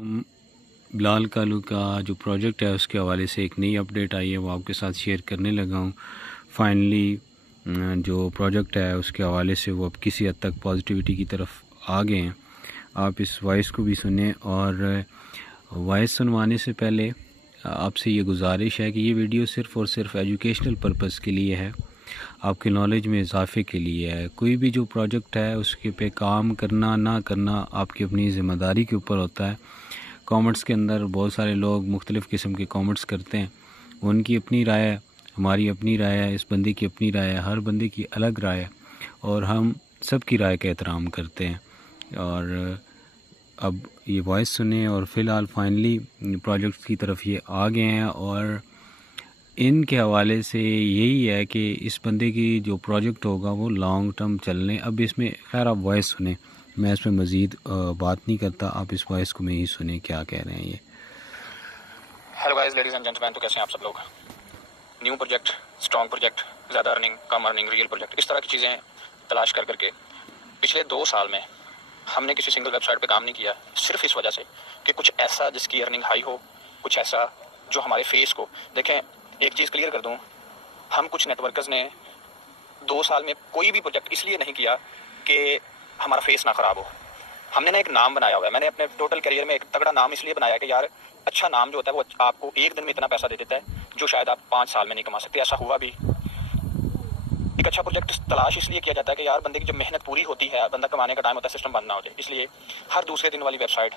बिलाल कालू का जो प्रोजेक्ट है उसके हवाले से एक नई अपडेट आई है, वो आपके साथ शेयर करने लगा हूँ। फाइनली जो प्रोजेक्ट है उसके हवाले से वो अब किसी हद तक पॉजिटिविटी की तरफ आ गए हैं। आप इस वॉइस को भी सुने, और वॉइस सुनवाने से पहले आपसे ये गुजारिश है कि ये वीडियो सिर्फ़ और सिर्फ एजुकेशनल पर्पज़ के लिए है, आपके नॉलेज में इजाफे के लिए है। कोई भी जो प्रोजेक्ट है उसके पे काम करना ना करना आपकी अपनी ज़िम्मेदारी के ऊपर होता है। कमेंट्स के अंदर बहुत सारे लोग मुख्तलिफ़ किस्म के कमेंट्स करते हैं, उनकी अपनी राय है, हमारी अपनी राय है, इस बंदे की अपनी राय है, हर बंदे की अलग राय है और हम सब की राय का एहतराम करते हैं। और अब ये वॉइस सुने और फ़िलहाल फाइनली प्रोजेक्ट की तरफ ये आ गए हैं, और इनके हवाले से यही है कि इस बंदे की जो प्रोजेक्ट होगा वो लॉन्ग टर्म चलने। अब इसमें खैर आप वॉइस सुने, मैं इसमें मज़ीद बात नहीं करता, आप इस वॉइस को में ही सुने क्या कह रहे हैं ये। Hello guys, ladies and gentleman, तो कैसे हैं आप सब लोग। न्यू प्रोजेक्ट, स्ट्रॉन्ग प्रोजेक्ट, ज़्यादा अर्निंग, कम अर्निंग, रियल प्रोजेक्ट, इस तरह की चीज़ें तलाश कर करके पिछले 2 साल में हमने किसी सिंगल वेबसाइट पे काम नहीं किया, सिर्फ इस वजह से कि कुछ ऐसा जिसकी अर्निंग हाई हो, कुछ ऐसा जो हमारे फेस को देखें। एक चीज़ क्लियर कर दूँ, हम कुछ नेटवर्कर्स ने 2 साल में कोई भी प्रोजेक्ट इसलिए नहीं किया कि हमारा फेस ना ख़राब हो। हमने ना एक नाम बनाया हुआ है। मैंने अपने टोटल करियर में एक तगड़ा नाम इसलिए बनाया कि यार अच्छा नाम जो होता है वो आपको एक दिन में इतना पैसा दे देता है जो शायद आप 5 साल में नहीं कमा सकते। ऐसा हुआ भी। एक अच्छा प्रोजेक्ट तलाश इसलिए किया जाता है कि यार बंदे की जब मेहनत पूरी होती है, बंदा कमाने का टाइम होता है, सिस्टम बंद ना हो जाए। इसलिए हर दूसरे दिन वाली वेबसाइट,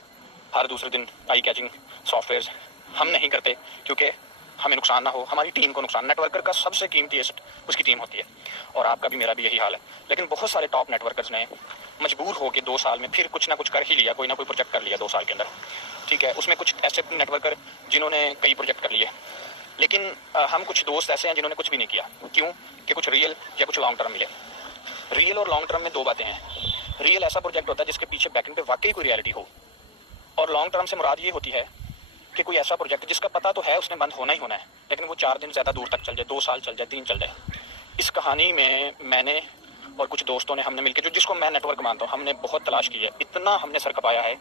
हर दूसरे दिन आई कैचिंग सॉफ्टवेयर हम नहीं करते, क्योंकि हमें नुकसान ना हो, हमारी टीम को नुकसान। नेटवर्कर का सबसे कीमती एसेट उसकी टीम होती है, और आपका भी मेरा भी यही हाल है। लेकिन बहुत सारे टॉप नेटवर्कर्स ने मजबूर हो के 2 साल में फिर कुछ ना कुछ कर ही लिया, कोई ना कोई प्रोजेक्ट कर लिया 2 साल के अंदर, ठीक है। उसमें कुछ ऐसे नेटवर्कर जिन्होंने कई प्रोजेक्ट कर लिए, लेकिन हम कुछ दोस्त ऐसे हैं जिन्होंने कुछ भी नहीं किया। क्यों? कि कुछ रियल या कुछ लॉन्ग टर्म मिले। रियल और लॉन्ग टर्म में 2 बातें हैं। रियल ऐसा प्रोजेक्ट होता है जिसके पीछे बैकएंड पे वाकई कोई रियलिटी हो, और लॉन्ग टर्म से मुराद ये होती है कि कोई ऐसा प्रोजेक्ट जिसका पता तो है उसने बंद होना ही होना है, लेकिन वो 4 दिन ज़्यादा दूर तक चल जाए, 2 साल चल जाए, 3 चल जाए। इस कहानी में मैंने और कुछ दोस्तों ने, हमने मिलकर, जिसको मैं नेटवर्क मानता हूँ, हमने बहुत तलाश की है, इतना हमने सर खपाया है,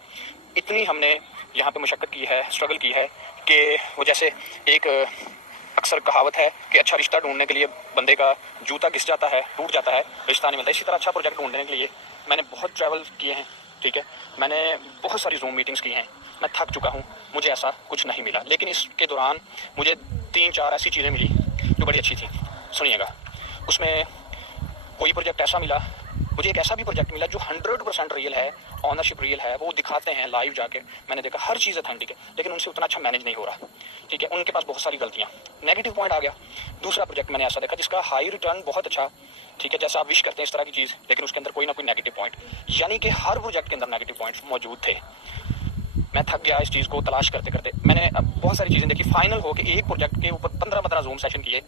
इतनी हमने यहाँ पे मुशक्कत की है, स्ट्रगल की है कि वो जैसे एक अक्सर कहावत है कि अच्छा रिश्ता ढूंढने के लिए बंदे का जूता घिस जाता है, टूट जाता है, रिश्ता नहीं मिलता। इसी तरह अच्छा प्रोजेक्ट ढूंढने के लिए मैंने बहुत ट्रैवल किए हैं, ठीक है। मैंने बहुत सारी जूम मीटिंग्स की हैं, मैं थक चुका हूँ, मुझे ऐसा कुछ नहीं मिला। लेकिन इसके दौरान मुझे 3-4 ऐसी चीज़ें मिली जो बड़ी अच्छी थी। सुनिएगा, उसमें कोई प्रोजेक्ट ऐसा मिला, मुझे एक ऐसा भी प्रोजेक्ट मिला जो 100% रियल है, ऑनरशिप रियल है, वो दिखाते हैं लाइव जाके, मैंने देखा हर चीज़ अथेंटिक है, लेकिन उनसे उतना अच्छा मैनेज नहीं हो रहा, ठीक है। उनके पास बहुत सारी गलतियाँ, नेगेटिव पॉइंट आ गया। दूसरा प्रोजेक्ट मैंने ऐसा देखा जिसका हाई रिटर्न बहुत अच्छा, ठीक है, जैसा आप विश करते हैं इस तरह की चीज़, लेकिन उसके अंदर कोई ना कोई नेगेटिव पॉइंट, यानी कि हर प्रोजेक्ट के अंदर नेगेटिव पॉइंट्स मौजूद थे। मैं थक गया इस चीज़ को तलाश करते करते। मैंने अब बहुत सारी चीज़ें देखी, फाइनल हो के एक प्रोजेक्ट के ऊपर 15-15 जूम सेशन किए,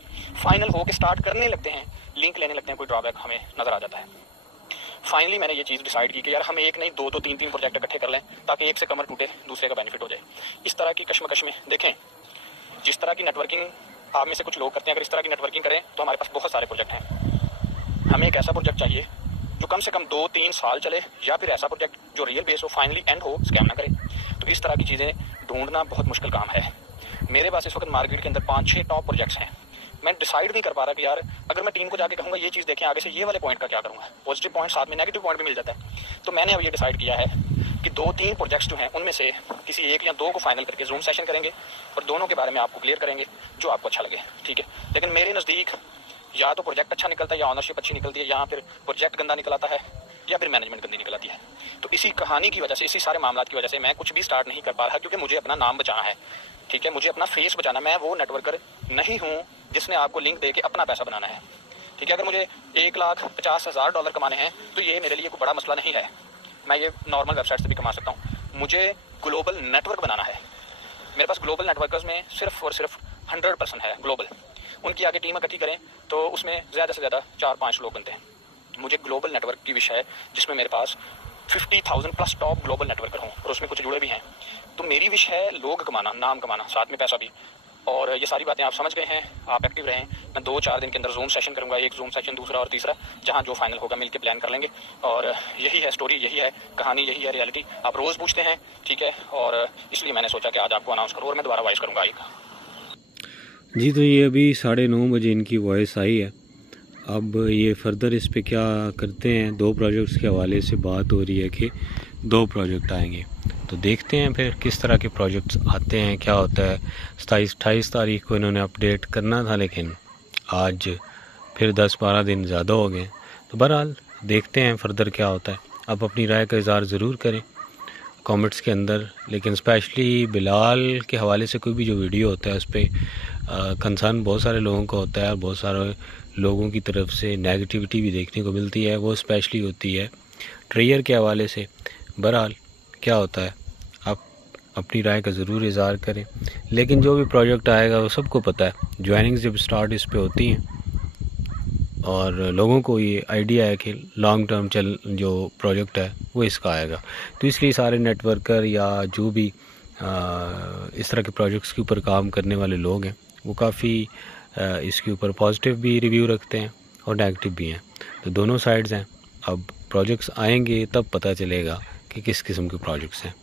फाइनल हो के स्टार्ट करने लगते हैं, लिंक लेने लगते हैं, कोई ड्रॉबैक हमें नज़र आ जाता है। फाइनली मैंने ये चीज़ डिसाइड की कि यार हम एक नहीं 2-2, 3-3 प्रोजेक्ट इकट्ठे कर लें, ताकि एक से कमर टूटे, दूसरे का बेनिफिट हो जाए। इस तरह की कश्मकश में देखें, जिस तरह की नेटवर्किंग आप में से कुछ लोग करते हैं, अगर इस तरह की नेटवर्किंग करें तो हमारे पास बहुत सारे प्रोजेक्ट हैं। हमें एक ऐसा प्रोजेक्ट चाहिए जो कम से कम 2-3 साल चले, या फिर ऐसा प्रोजेक्ट जो रियल बेस हो, फाइनली एंड हो, स्कैम ना करे। तो इस तरह की चीज़ें ढूंढना बहुत मुश्किल काम है। मेरे पास इस वक्त मार्केट के अंदर 5-6 टॉप प्रोजेक्ट्स हैं। मैं डिसाइड नहीं कर पा रहा कि यार अगर मैं टीम को जाके कहूँगा ये चीज़ देखें, आगे से ये वाले पॉइंट का क्या करूँगा। पॉजिटिव पॉइंट साथ में नेगेटिव पॉइंट भी मिल जाता है। तो मैंने अब ये डिसाइड किया है कि 2-3 प्रोजेक्ट्स जो हैं उनमें से किसी एक या 2 को फाइनल करके जूम सेशन करेंगे, और दोनों के बारे में आपको क्लियर करेंगे जो आपको अच्छा लगे, ठीक है। लेकिन मेरे नज़दीक या तो प्रोजेक्ट अच्छा निकलता है, या ऑनरशिप अच्छी निकलती है, या फिर प्रोजेक्ट गंदा निकल आता है, या फिर मैनेजमेंट गंदी निकल आती है। तो इसी कहानी की वजह से, इसी सारे मामलों की वजह से मैं कुछ भी स्टार्ट नहीं कर पा रहा, क्योंकि मुझे अपना नाम बचाना है, ठीक है, मुझे अपना फेस बचाना। मैं वो नेटवर्कर नहीं हूँ जिसने आपको लिंक दे के अपना पैसा बनाना है, ठीक है। अगर मुझे $1,50,000 कमाने हैं तो ये मेरे लिए कोई बड़ा मसला नहीं है, मैं ये नॉर्मल वेबसाइट से भी कमा सकता हूँ। मुझे ग्लोबल नेटवर्क बनाना है। मेरे पास ग्लोबल नेटवर्कर्स में सिर्फ और सिर्फ 100% है ग्लोबल। उनकी आगे टीम इकट्ठी करें तो उसमें ज़्यादा से ज़्यादा 4-5 लोग बनते हैं। मुझे ग्लोबल नेटवर्क की विश है जिसमें मेरे पास 50,000+ टॉप ग्लोबल नेटवर्कर हों, और उसमें कुछ जुड़े भी हैं। तो मेरी विश है लोग कमाना, नाम कमाना, साथ में पैसा भी। और ये सारी बातें आप समझ गए हैं, आप एक्टिव रहें। मैं 2-4 दिन के अंदर जूम सेशन करूँगा, एक जूम सेशन, दूसरा और तीसरा, जहाँ जो फाइनल होगा मिल के प्लान कर लेंगे। और यही है स्टोरी, यही है कहानी, यही है रियलिटी। आप रोज़ पूछते हैं, ठीक है, और इसलिए मैंने सोचा कि आज आपको अनाउंस करूँ और मैं दोबारा वॉइस करूँगा एक। जी, तो ये अभी 9:30 बजे इनकी वॉइस आई है। अब ये फर्दर इस पे क्या करते हैं, 2 प्रोजेक्ट्स के हवाले से बात हो रही है कि 2 प्रोजेक्ट आएंगे, तो देखते हैं फिर किस तरह के प्रोजेक्ट्स आते हैं, क्या होता है। 27-28 तारीख को इन्होंने अपडेट करना था, लेकिन आज फिर 10-12 दिन ज़्यादा हो गए। तो बहरहाल देखते हैं फर्दर क्या होता है। आप अपनी राय का इज़हार ज़रूर करें कमेंट्स के अंदर, लेकिन स्पेशली बिलाल के हवाले से कोई भी जो वीडियो होता है उस पर कंसर्न बहुत सारे लोगों का होता है और बहुत सारे लोगों की तरफ से नेगेटिविटी भी देखने को मिलती है। वो स्पेशली होती है ट्रेयर के हवाले से। बहरहाल क्या होता है, आप अपनी राय का ज़रूर इज़हार करें। लेकिन जो भी प्रोजेक्ट आएगा वो सबको पता है, ज्वाइनिंग्स जब स्टार्ट इस पे होती हैं और लोगों को ये आइडिया है कि लॉन्ग टर्म जो प्रोजेक्ट है वो इसका आएगा, तो इसलिए सारे नेटवर्कर या जो भी इस तरह के प्रोजेक्ट्स के ऊपर काम करने वाले लोग हैं वो काफ़ी इसके ऊपर पॉजिटिव भी रिव्यू रखते हैं और नेगेटिव भी हैं। तो दोनों साइड्स हैं। अब प्रोजेक्ट्स आएंगे तब पता चलेगा कि किस किस्म के प्रोजेक्ट्स हैं।